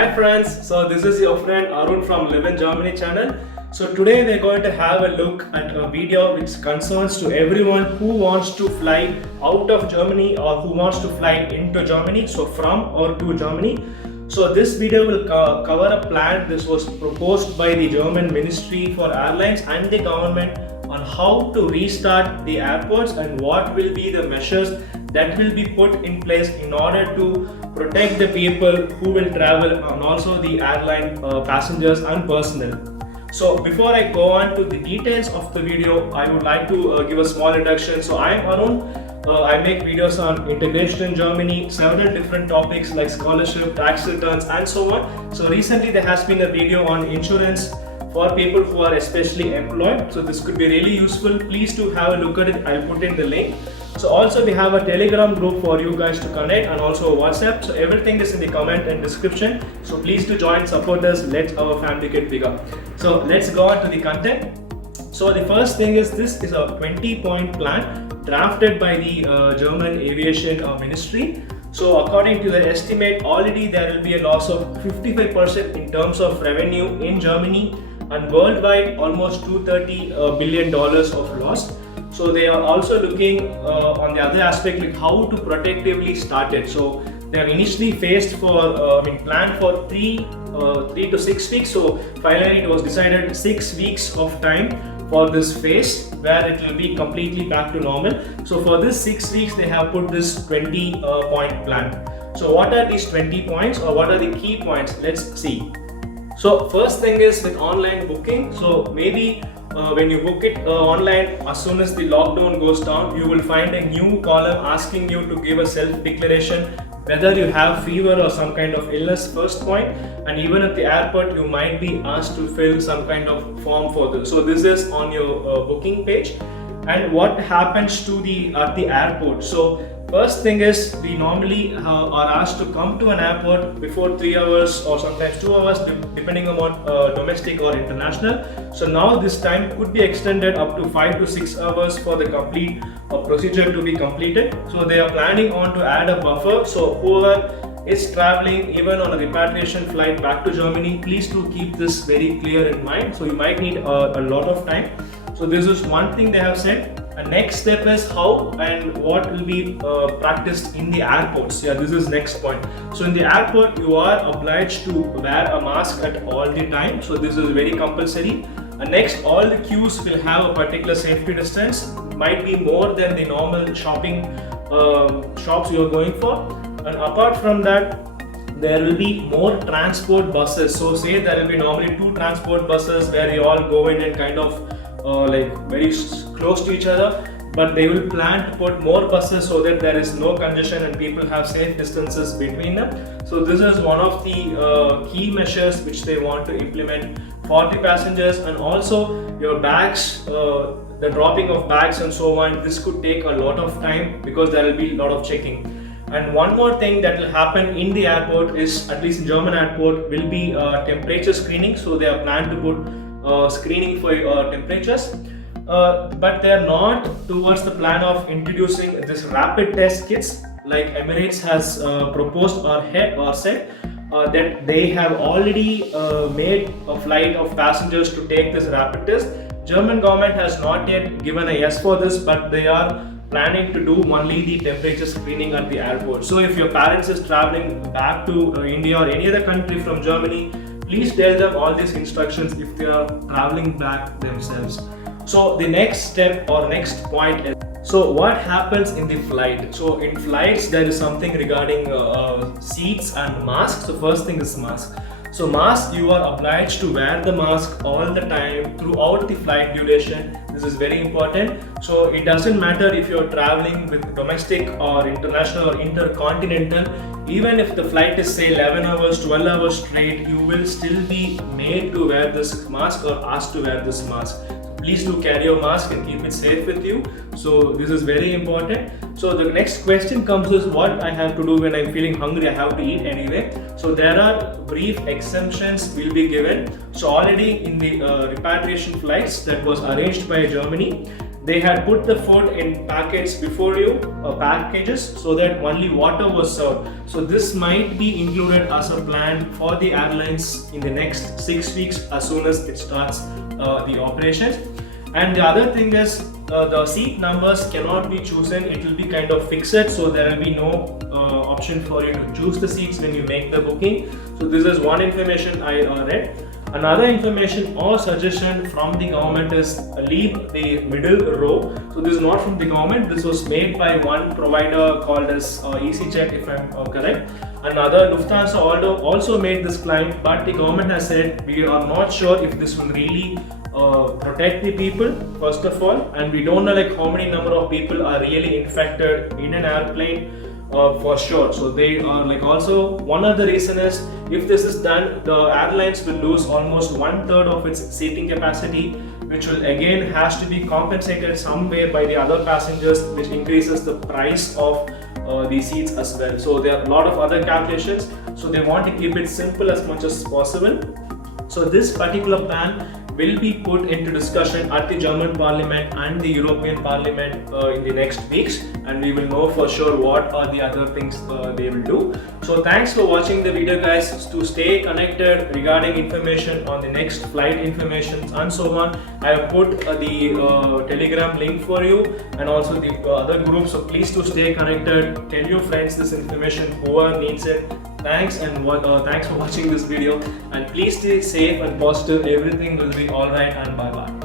Hi friends, so this is your friend Arun from Live in Germany channel. So today we're going to have a look at a video which concerns to everyone who wants to fly out of Germany or who wants to fly into Germany, so from or to Germany. So this video will cover a plan. This was proposed by the German Ministry for Airlines and the government on how to restart the airports and what will be the measures that will be put in place in order to protect the people who will travel and also the airline passengers and personnel. So before I go on to the details of the video, I would like to give a small introduction. So I am Arun. I make videos on integration in Germany, several different topics like scholarship, tax returns and so on. So recently there has been a video on insurance for people who are especially employed. So this could be really useful. Please do have a look at it. I'll put in the link. So also we have a Telegram group for you guys to connect and also a WhatsApp. So everything is in the comment and description. So please do join, support us, let our family get bigger. So let's go on to the content. So the first thing is this is a 20-point plan drafted by the German Aviation Ministry. So according to the estimate, already there will be a loss of 55% in terms of revenue in Germany, and worldwide almost $230 billion of loss. So they are also looking on the other aspect like how to protectively start it. So they have initially faced for planned for three to 6 weeks. So finally it was decided 6 weeks of time for this phase where it will be completely back to normal. So for this 6 weeks they have put this 20-point plan. So what are these 20 points or what are the key points? Let's see. So first thing is with online booking. So maybe when you book it online, as soon as the lockdown goes down, you will find a new column asking you to give a self-declaration whether you have fever or some kind of illness, first point. And even at the airport you might be asked to fill some kind of form for this. So this is on your booking page. And what happens to at the airport? So first thing is we normally are asked to come to an airport before 3 hours or sometimes 2 hours depending on domestic or international. So now this time could be extended up to 5 to 6 hours for the complete procedure to be completed. So they are planning on to add a buffer. So whoever is traveling even on a repatriation flight back to Germany, please do keep this very clear in mind. So you might need a lot of time. So this is one thing they have said. The next step is how and what will be practiced in the airports. Yeah, this is next point. So in the airport, you are obliged to wear a mask at all the time. So this is very compulsory. And next, all the queues will have a particular safety distance. Might be more than the normal shopping shops you are going for. And apart from that, there will be more transport buses. So say there will be normally 2 transport buses where you all go in and kind of like very close to each other, but they will plan to put more buses so that there is no congestion and people have safe distances between them. So this is one of the key measures which they want to implement for the passengers. And also your bags, the dropping of bags and so on, this could take a lot of time because there will be a lot of checking. And one more thing that will happen in the airport is, at least in German airport, will be temperature screening. So they are planned to put screening for temperatures, but they are not towards the plan of introducing this rapid test kits like Emirates has proposed or said that they have already made a flight of passengers to take this rapid test. German government has not yet given a yes for this, but they are planning to do only the temperature screening at the airport. So if your parents is traveling back to India or any other country from Germany, please tell them all these instructions if they are traveling back themselves. So the next step or next point is, so what happens in the flight? So in flights there is something regarding seats and masks. So first thing is mask. So mask, you are obliged to wear the mask all the time throughout the flight duration. This is very important. So it doesn't matter if you're traveling with domestic or international or intercontinental. Even if the flight is say 11 hours, 12 hours straight, you will still be made to wear this mask or asked to wear this mask. Please do carry your mask and keep it safe with you. So this is very important. So the next question comes is what I have to do when I'm feeling hungry. I have to eat anyway. So there are brief exemptions will be given. So already in the repatriation flights that was arranged by Germany, they had put the food in packets before you, packages, so that only water was served. So this might be included as a plan for the airlines in the next 6 weeks as soon as it starts the operations. And the other thing is the seat numbers cannot be chosen, it will be kind of fixed, so there will be no option for you to choose the seats when you make the booking. So this is one information I read. Another information or suggestion from the government is leave the middle row. So this is not from the government, this was made by one provider called as EasyJet, if I'm correct. Another, Lufthansa also made this claim, but the government has said we are not sure if this will really protect the people, first of all, and we don't know like how many number of people are really infected in an airplane. For sure. So they are like, also one other reason is if this is done, the airlines will lose almost 1/3 of its seating capacity, which will again has to be compensated somewhere by the other passengers, which increases the price of the seats as well. So there are a lot of other calculations. So they want to keep it simple as much as possible. So this particular plan will be put into discussion at the German Parliament and the European Parliament in the next weeks, and we will know for sure what are the other things they will do. So thanks for watching the video, guys. To stay connected regarding information on the next flight information and so on, I have put the Telegram link for you and also the other groups. So please to stay connected, tell your friends this information, whoever needs it. Thanks for watching this video, and please stay safe and positive. Everything will be alright, and bye bye.